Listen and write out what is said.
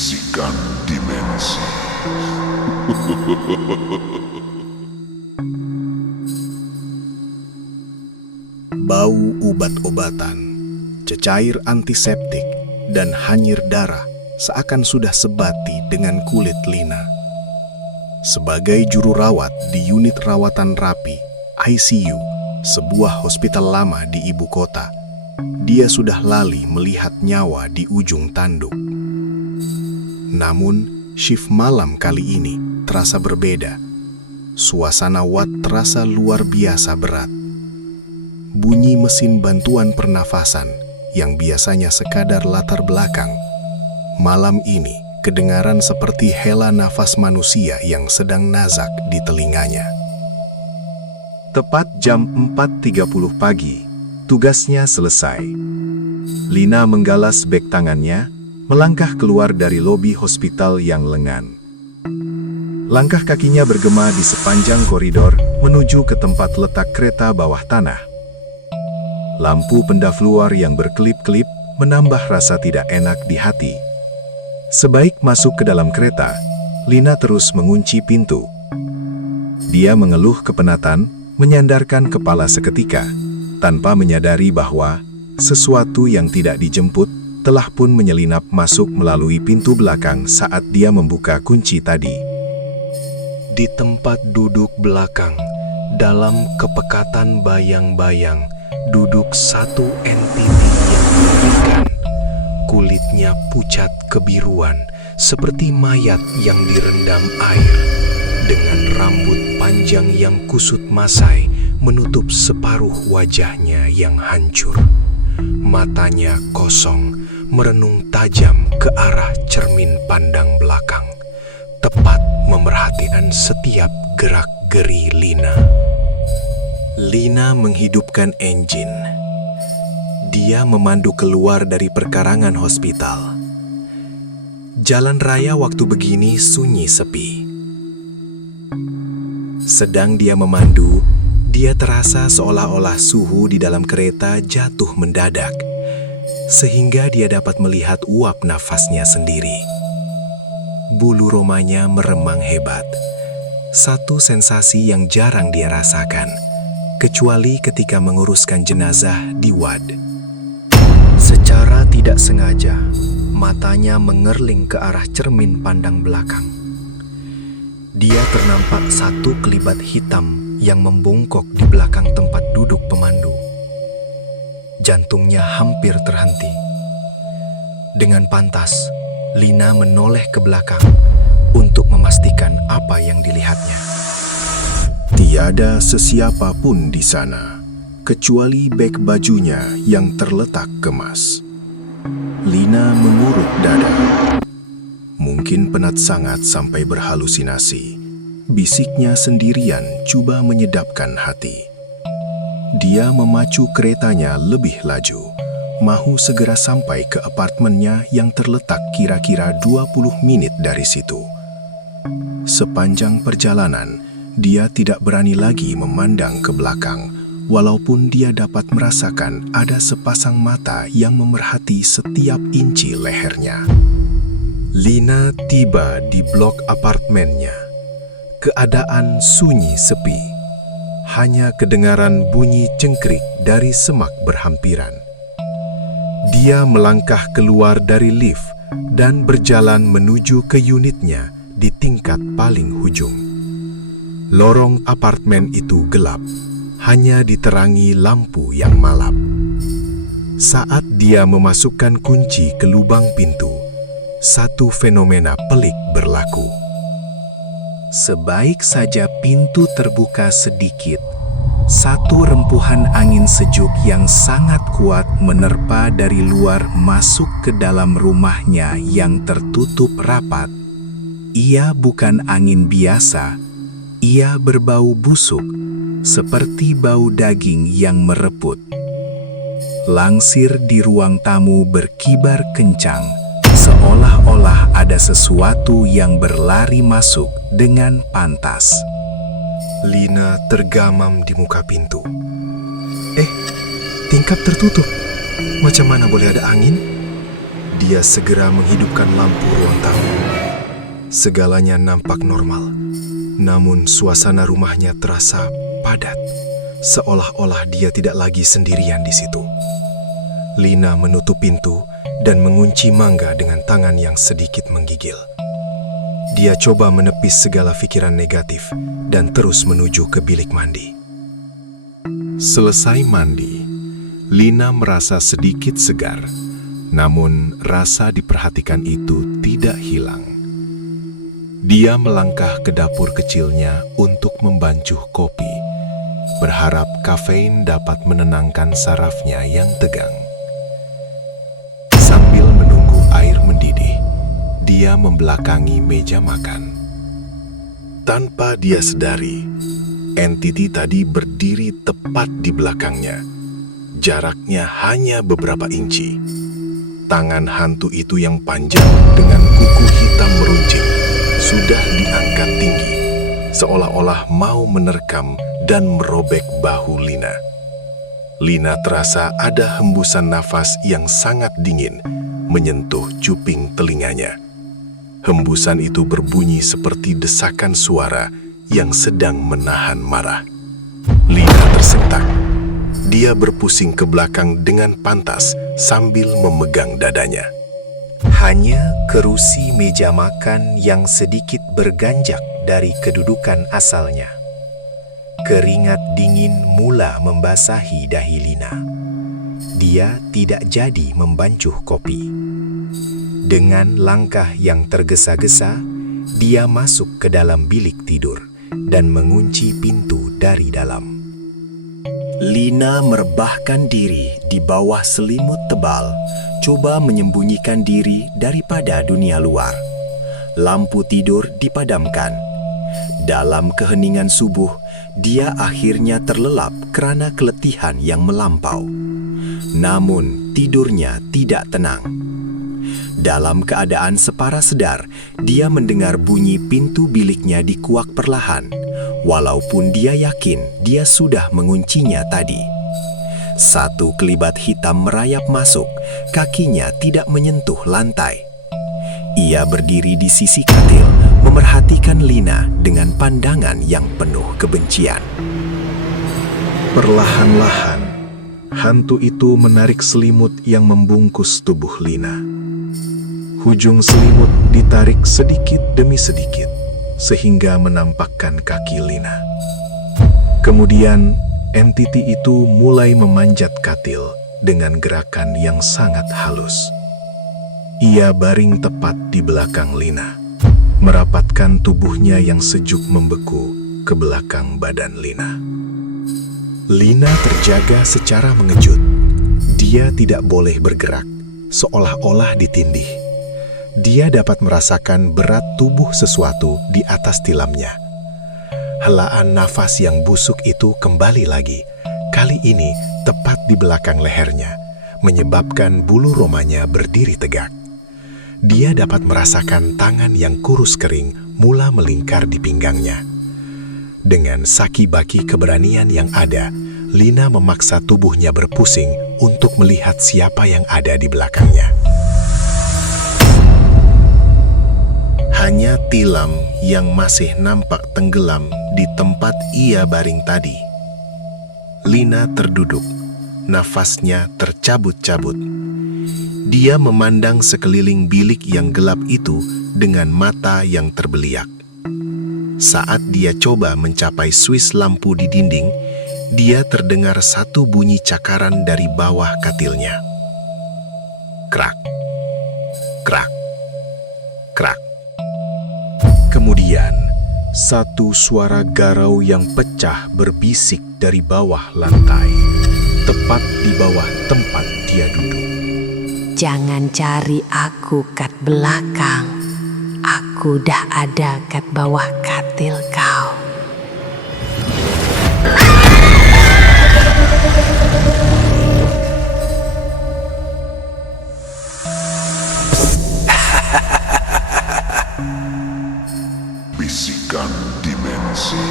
Bisikan Dimensi. Bau obat-obatan, cecair antiseptik, dan hanyir darah seakan sudah sebati dengan kulit Lina. Sebagai juru rawat di unit rawatan rapi, ICU, sebuah hospital lama di ibu kota, dia sudah lali melihat nyawa di ujung tanduk. Namun, shift malam kali ini terasa berbeda. Suasana ward terasa luar biasa berat. Bunyi mesin bantuan pernafasan yang biasanya sekadar latar belakang, malam ini kedengaran seperti hela nafas manusia yang sedang nazak di telinganya. Tepat jam 4.30 pagi, tugasnya selesai. Lina menggalas beg tangannya, melangkah keluar dari lobi hospital yang lengan. Langkah kakinya bergema di sepanjang koridor menuju ke tempat letak kereta bawah tanah. Lampu pendafluar yang berkelip-kelip menambah rasa tidak enak di hati. Sebaik masuk ke dalam kereta, Lina terus mengunci pintu. Dia mengeluh kepenatan, menyandarkan kepala seketika, tanpa menyadari bahwa sesuatu yang tidak dijemput telah pun menyelinap masuk melalui pintu belakang saat dia membuka kunci tadi. Di tempat duduk belakang, dalam kepekatan bayang-bayang, duduk satu entiti yang mengerikan. Kulitnya pucat kebiruan, seperti mayat yang direndam air, dengan rambut panjang yang kusut masai menutup separuh wajahnya yang hancur. Matanya kosong, merenung tajam ke arah cermin pandang belakang, tepat memerhatikan setiap gerak-geri Lina. Lina menghidupkan engine. Dia memandu keluar dari perkarangan hospital. Jalan raya waktu begini sunyi sepi. Sedang dia memandu, dia terasa seolah-olah suhu di dalam kereta jatuh mendadak, sehingga dia dapat melihat uap nafasnya sendiri. Bulu romanya meremang hebat. Satu sensasi yang jarang dia rasakan, kecuali ketika menguruskan jenazah di wad. Secara tidak sengaja, matanya mengerling ke arah cermin pandang belakang. Dia ternampak satu kelibat hitam yang membungkuk di belakang tempat duduk pemandu. Jantungnya hampir terhenti. Dengan pantas, Lina menoleh ke belakang untuk memastikan apa yang dilihatnya. Tiada sesiapa pun di sana, kecuali beg bajunya yang terletak kemas. Lina mengurut dada. Mungkin penat sangat sampai berhalusinasi. Bisiknya sendirian coba menyedapkan hati. Dia memacu keretanya lebih laju, mahu segera sampai ke apartemennya yang terletak kira-kira 20 menit dari situ. Sepanjang perjalanan, dia tidak berani lagi memandang ke belakang, walaupun dia dapat merasakan ada sepasang mata yang memerhati setiap inci lehernya. Lina tiba di blok apartemennya. Keadaan sunyi sepi. Hanya kedengaran bunyi cengkrik dari semak berhampiran. Dia melangkah keluar dari lift dan berjalan menuju ke unitnya di tingkat paling hujung. Lorong apartemen itu gelap, hanya diterangi lampu yang malap. Saat dia memasukkan kunci ke lubang pintu, satu fenomena pelik berlaku. Sebaik saja pintu terbuka sedikit, satu rempuhan angin sejuk yang sangat kuat menerpa dari luar masuk ke dalam rumahnya yang tertutup rapat. Ia bukan angin biasa. Ia berbau busuk, seperti bau daging yang mereput. Langsir di ruang tamu berkibar kencang, seolah-olah ada sesuatu yang berlari masuk dengan pantas. Lina tergamam di muka pintu. Tingkap tertutup. Macam mana boleh ada angin? Dia segera menghidupkan lampu ruang tamu. Segalanya nampak normal, namun suasana rumahnya terasa padat, seolah-olah dia tidak lagi sendirian di situ. Lina menutup pintu dan mengunci Mangga dengan tangan yang sedikit menggigil. Dia coba menepis segala pikiran negatif dan terus menuju ke bilik mandi. Selesai mandi, Lina merasa sedikit segar, namun rasa diperhatikan itu tidak hilang. Dia melangkah ke dapur kecilnya untuk membancuh kopi, berharap kafein dapat menenangkan sarafnya yang tegang. Sambil menunggu air mendidih, dia membelakangi meja makan. Tanpa dia sadari, entiti tadi berdiri tepat di belakangnya. Jaraknya hanya beberapa inci. Tangan hantu itu yang panjang dengan kuku hitam meruncing sudah diangkat tinggi, seolah-olah mau menerkam dan merobek bahu Lina. Lina terasa ada hembusan nafas yang sangat dingin menyentuh cuping telinganya. Hembusan itu berbunyi seperti desakan suara yang sedang menahan marah. Lina tersentak. Dia berpusing ke belakang dengan pantas sambil memegang dadanya. Hanya kerusi meja makan yang sedikit berganjak dari kedudukan asalnya. Keringat dingin mula membasahi dahi Lina. Dia tidak jadi membancuh kopi. Dengan langkah yang tergesa-gesa, dia masuk ke dalam bilik tidur dan mengunci pintu dari dalam. Lina merebahkan diri di bawah selimut tebal, coba menyembunyikan diri daripada dunia luar. Lampu tidur dipadamkan. Dalam keheningan subuh, dia akhirnya terlelap kerana keletihan yang melampau. Namun, tidurnya tidak tenang. Dalam keadaan separa sedar, dia mendengar bunyi pintu biliknya dikuak perlahan, walaupun dia yakin dia sudah menguncinya tadi. Satu kelibat hitam merayap masuk, kakinya tidak menyentuh lantai. Ia berdiri di sisi katil, memerhatikan Lina dengan pandangan yang penuh kebencian. Perlahan-lahan, hantu itu menarik selimut yang membungkus tubuh Lina. Hujung selimut ditarik sedikit demi sedikit, sehingga menampakkan kaki Lina. Kemudian, entiti itu mulai memanjat katil dengan gerakan yang sangat halus. Ia baring tepat di belakang Lina, merapatkan tubuhnya yang sejuk membeku ke belakang badan Lina. Lina terjaga secara mengejut. Dia tidak boleh bergerak, seolah-olah ditindih. Dia dapat merasakan berat tubuh sesuatu di atas tilamnya. Helaan nafas yang busuk itu kembali lagi, kali ini tepat di belakang lehernya, menyebabkan bulu romanya berdiri tegak. Dia dapat merasakan tangan yang kurus kering mula melingkar di pinggangnya. Dengan saki-baki keberanian yang ada, Lina memaksa tubuhnya berpusing untuk melihat siapa yang ada di belakangnya. Hanya tilam yang masih nampak tenggelam di tempat ia baring tadi. Lina terduduk, nafasnya tercabut-cabut. Dia memandang sekeliling bilik yang gelap itu dengan mata yang terbeliak. Saat dia coba mencapai swiss lampu di dinding, dia terdengar satu bunyi cakaran dari bawah katilnya. Krak, krak, krak. Kemudian, satu suara garau yang pecah berbisik dari bawah lantai, tepat di bawah tempat dia duduk. Jangan cari aku kat belakang. Aku dah ada kat bawah katil kau. Bisikan Dimensi.